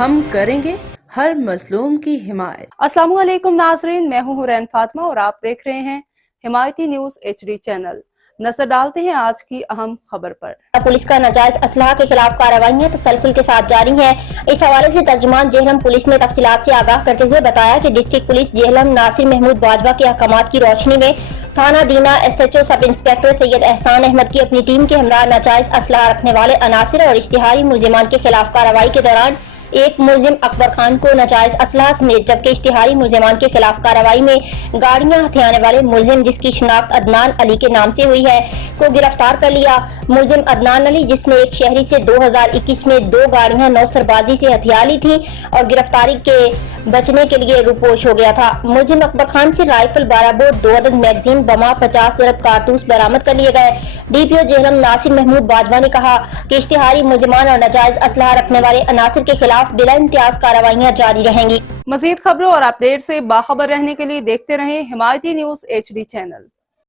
ہم کریں گے ہر مظلوم کی حمایت۔ السلام علیکم ناظرین، میں ہوں حورین فاطمہ اور آپ دیکھ رہے ہیں حمایتی نیوز HD چینل۔ نظر ڈالتے ہیں آج کی اہم خبر پر۔ پولیس کا ناجائز اسلحہ کے خلاف کارروائیاں تسلسل کے ساتھ جاری ہیں۔ اس حوالے سے ترجمان جہلم پولیس نے تفصیلات سے آگاہ کرتے ہوئے بتایا کہ ڈسٹرکٹ پولیس جہلم ناصر محمود باجوہ کے احکامات کی روشنی میں تھانہ ڈینا SHO سب انسپکٹر سید احسان احمد کی اپنی ٹیم کے ہمراہ ناجائز اسلحہ رکھنے والے عناصر اور اشتہاری ملزمان کے خلاف کارروائی کے دوران ایک ملزم اکبر خان کو ناجائز اسلحہ سمیت جبکہ اشتہاری ملزمان کے خلاف کارروائی میں گاڑیاں ہتھیانے والے ملزم جس کی شناخت عدنان علی کے نام سے ہوئی ہے کو گرفتار کر لیا۔ ملزم عدنان علی جس نے ایک شہری سے 2021 میں 2 گاڑیاں نو سربازی سے ہتھیا لی تھیں اور گرفتاری کے بچنے کے لیے روپوش ہو گیا تھا۔ ملزم اکبر خان سے رائفل 12 بور 2 عدد میگزین بما 50 ضرب کارتوس برآمد کر لیے گئے۔ DPO جہلم ناصر محمود باجوہ نے کہا کہ اشتہاری ملزمان اور ناجائز اسلحہ رکھنے والے عناصر کے خلاف بلا امتیاز کارروائیاں جاری رہیں گی۔ مزید خبروں اور اپڈیٹ سے باخبر رہنے کے لیے دیکھتے رہیں حمایتی نیوز HD چینل۔